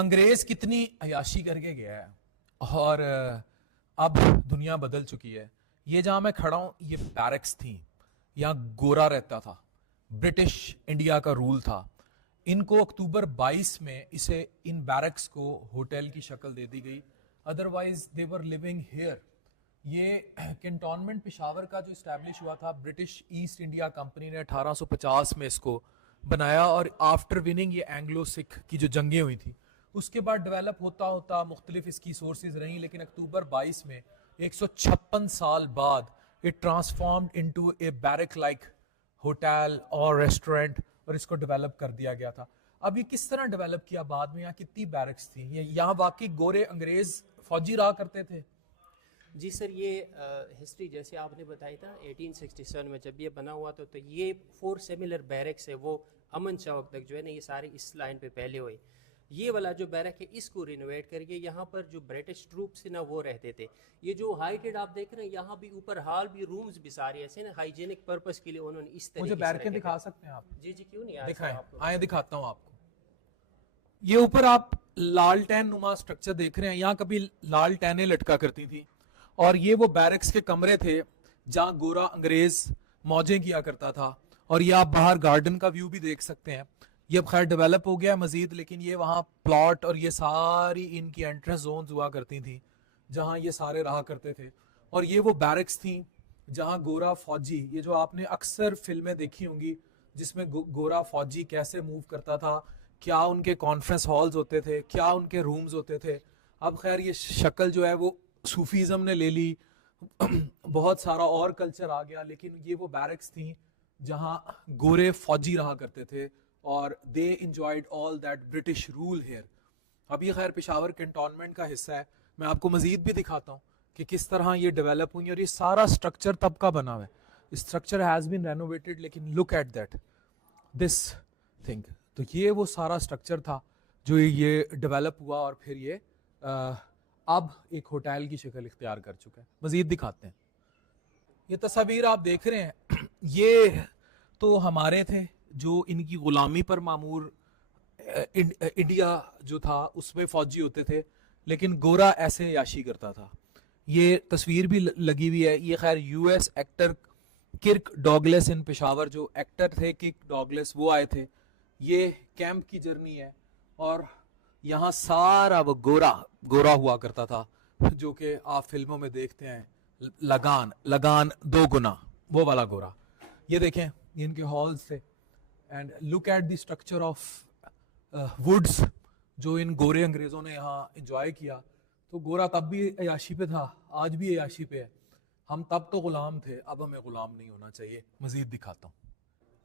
अंग्रेज कितनी अयाशी करके गया है और अब दुनिया बदल चुकी है। ये जहां मैं खड़ा हूं ये बैरक्स थी, यहाँ गोरा रहता था, ब्रिटिश इंडिया का रूल था। इनको अक्टूबर 22 में इसे इन बैरक्स को होटल की शक्ल दे दी गई, otherwise they were living here. ये कैंटोनमेंट पेशावर का जो इस्टेब्लिश हुआ था, ब्रिटिश ईस्ट इंडिया कंपनी ने 1850 में इसको बनाया और आफ्टर विनिंग ये एंग्लो सिख की जो जंगें हुई थी उसके बाद डेवलप होता होता मुख्तलिफ इसकी सोर्सेज रहीं, लेकिन अक्टूबर 22 में 156 साल बाद it transformed into A barrack like hotel और रेस्टोरेंट और इसको डेवलप कर दिया गया था। अब ये किस तरह डेवलप किया, बाद में यहाँ कितनी बैरक्स थी, ये यहाँ वाकई गोरे अंग्रेज फौजी रहा करते थे? जी सर, ये हिस्ट्री जैसे आपने बताई था 1867 में जब ये बना हुआ था, तो ये 4 सिमिलर बैरक्स है वो अमन चौक तक जो है ना, ये सारे इस लाइन पे पहले हुए। ये वाला जो बैरक है इसको रिनोवेट करके यहाँ पर जो ब्रिटिश ट्रूप्स थे ना वो रहते थे। ये जो हाइटेड आप देख रहे हैं यहाँ भी ऊपर हॉल भी रूम्स भी सारे ऐसे ना हाइजीनिक पर्पस के लिए उन्होंने इस तरीके मुझे से बैरकें रखे दिखा थे। सकते हैं आप? जी जी क्यों नहीं, दिखाएं, आपको आए दिखाता हूँ आपको। ये ऊपर आप लालटेन नुमा स्ट्रक्चर देख रहे हैं, यहाँ कभी लालटेनें लटका करती थी और ये वो बैरक्स के कमरे थे जहाँ गोरा अंग्रेज मौजें किया करता था। और ये आप बाहर गार्डन का व्यू भी देख सकते हैं। ये अब खैर डेवलप हो गया है मजीद, लेकिन ये वहाँ प्लॉट और ये सारी इनकी एंट्रेंस जोन्स हुआ करती थी जहाँ ये सारे रहा करते थे। और ये वो बैरक्स थी जहाँ गोरा फौजी, ये जो आपने अक्सर फिल्में देखी होंगी जिसमें गोरा फौजी कैसे मूव करता था, क्या उनके कॉन्फ्रेंस हॉल्स होते थे, क्या उनके रूम्स होते थे। अब खैर ये शक्ल जो है वो सूफीज़म ने ले ली, बहुत सारा और कल्चर आ गया, लेकिन ये वो बैरक्स थी जहाँ गोरे फौजी रहा करते थे और they enjoyed all that British rule here. अब ये खैर पेशावर कैंटोनमेंट का हिस्सा है, मैं आपको मजीद भी दिखाता हूँ कि किस तरह ये डेवलप हुई। और ये सारा स्ट्रक्चर तब का बना हुआ है, स्ट्रक्चर हैज़ बीन रेनोवेटेड, लेकिन look at that this thing. तो ये वो सारा स्ट्रक्चर था जो ये डेवलप हुआ और फिर ये अब एक होटल की शक्ल इख्तियार कर चुका है। मजीद दिखाते हैं। ये तस्वीर आप देख रहे हैं ये तो हमारे थे जो इनकी गुलामी पर मामूर इंडिया जो था उसमें फौजी होते थे, लेकिन गोरा ऐसे याशी करता था। ये तस्वीर भी लगी हुई है, ये खैर यूएस एक्टर किर्क डॉगलेस इन पेशावर, जो एक्टर थे किर्क डॉगलेस, वो आए थे। ये कैंप की जर्नी है और यहाँ सारा वो गोरा गोरा हुआ करता था जो कि आप फिल्मों में देखते हैं, लगान लगान 2 गुना, वो वाला गोरा। ये देखें ये इनके हॉल्स थे and look at the structure of woods जो इन गोरे अंग्रेजों ने यहाँ एंजॉय किया। तो गोरा तब भी अयाशी पे था, आज भी अयाशी पे है। हम तब तो गुलाम थे, अब हमें गुलाम नहीं होना चाहिए। मजीद दिखाता हूँ।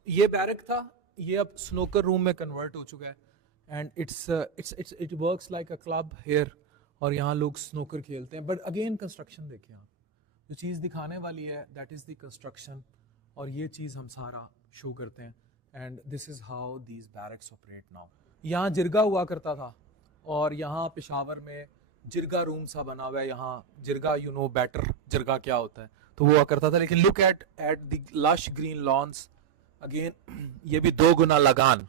ये बैरक था, ये अब स्नोकर रूम में कन्वर्ट हो चुका है and it works like a club here और यहाँ लोग स्नोकर खेलते हैं। बट अगेन कंस्ट्रक्शन देखिए आप, जो चीज़ दिखाने वाली है दैट इज़ द कंस्ट्रक्शन, और ये चीज़ हम सारा शो करते हैं and this is how these barracks operate now. यहाँ जिरगा हुआ करता था और यहाँ पेशावर में जिरगा रूम सा बना हुआ है। यहाँ जिरगा, यू नो बैटर जिरगा क्या होता है, तो वो हुआ करता था। लेकिन look at the lush green lawns again, ये भी 2 गुना लगान।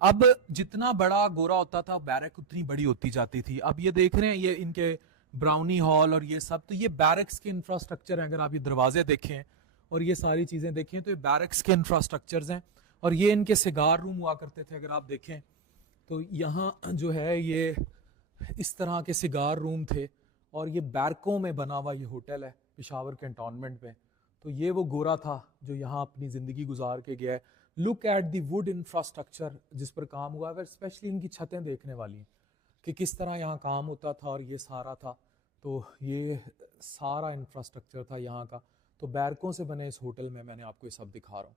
अब जितना बड़ा गोरा होता था बैरक उतनी बड़ी होती जाती थी। अब ये देख रहे हैं ये इनके ब्राउनी हॉल और ये सब, तो ये बैरक्स के इंफ्रास्ट्रक्चर हैं। अगर आप ये दरवाजे देखें और ये सारी चीज़ें देखें तो ये बैरक्स के इंफ्रास्ट्रक्चर्स हैं। और ये इनके सिगार रूम हुआ करते थे। अगर आप देखें तो यहाँ जो है ये इस तरह के सिगार रूम थे और ये बैरकों में बना हुआ ये होटल है पेशावर कैंटोनमेंट में। तो ये वो गोरा था जो यहाँ अपनी ज़िंदगी गुजार के गया है। Look at the wood infrastructure जिस पर काम हुआ है, स्पेशली इनकी छतें देखने वाली हैं कि किस तरह यहाँ काम होता था और ये सारा था। तो ये सारा इंफ्रास्ट्रक्चर था यहाँ का। तो बैरकों से बने इस होटल में मैंने आपको ये सब दिखा रहा हूँ।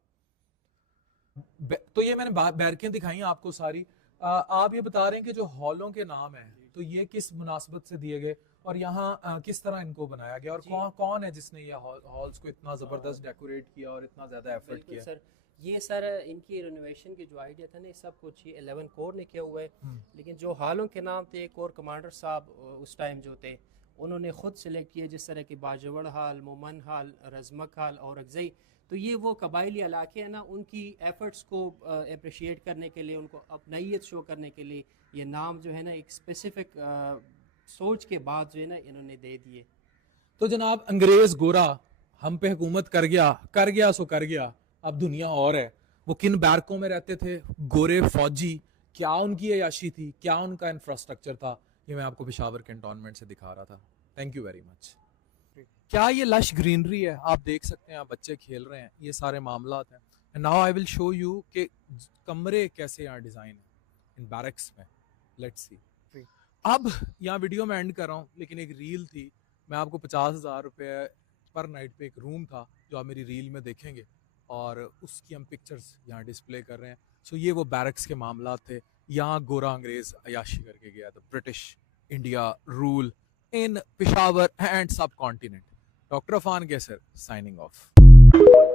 तो ये मैंने बैरकें दिखाई आपको सारी। आप ये बता रहे हैं कि जो हॉलों के नाम हैं तो ये किस मुनासबत से दिए गए और यहाँ किस तरह इनको बनाया गया और कौन है जिसने ये हॉल्स को इतना ज़बरदस्त डेकोरेट किया और इतना ज़्यादा एफर्ट किया? सर ये सर इनकी रिनोवेशन की जो आइडिया था ना, सब कुछ ये 11 कोर ने किया हुआ है। लेकिन जो हॉलों के नाम थे, कोर कमांडर साहब उस टाइम जो थे उन्होंने ख़ुद सेलेक्ट किए, जिस तरह के बाजवड़ हाल, मोमन हाल, रजमक हाल और अगज़ई। तो ये वो कबायली इलाके हैं ना, उनकी एफ़र्ट्स को अप्रिशिएट करने के लिए, उनको अपनाइयत शो करने के लिए ये नाम जो है ना एक स्पेसिफ़िक सोच के बाद जो है ना इन्होंने दे दिए। तो जनाब अंग्रेज गोरा हम पे हुकूमत कर गया सो कर गया, अब दुनिया और है। वो किन बैरकों में रहते थे, गोरे फौजी, क्या उनकी अयाशी थी, क्या उनका इंफ्रास्ट्रक्चर था, ये मैं आपको पेशावर कैंटोनमेंट से दिखा रहा था। Thank you very much. क्या ये लश ग्रीनरी है, आप देख सकते हैं, आप बच्चे खेल रहे हैं, ये सारे मामला हैं। And now I will show you कि कमरे कैसे यहाँ डिजाइन है इन बैरक्स में। Let's see. अब यहाँ वीडियो में एंड कर रहा हूँ, लेकिन एक रील थी, मैं आपको 50,000 रुपये पर नाइट पे एक रूम था जो आप मेरी रील में देखेंगे, और उसकी हम पिक्चर्स यहाँ डिस्प्ले कर रहे हैं। सो ये वो बैरक्स के मामला थे, यहाँ गोरा अंग्रेज अयाशी करके गया था। British India rule in Peshawar and सब कॉन्टिनेंट। डॉक्टर अफान कैसर साइनिंग ऑफ।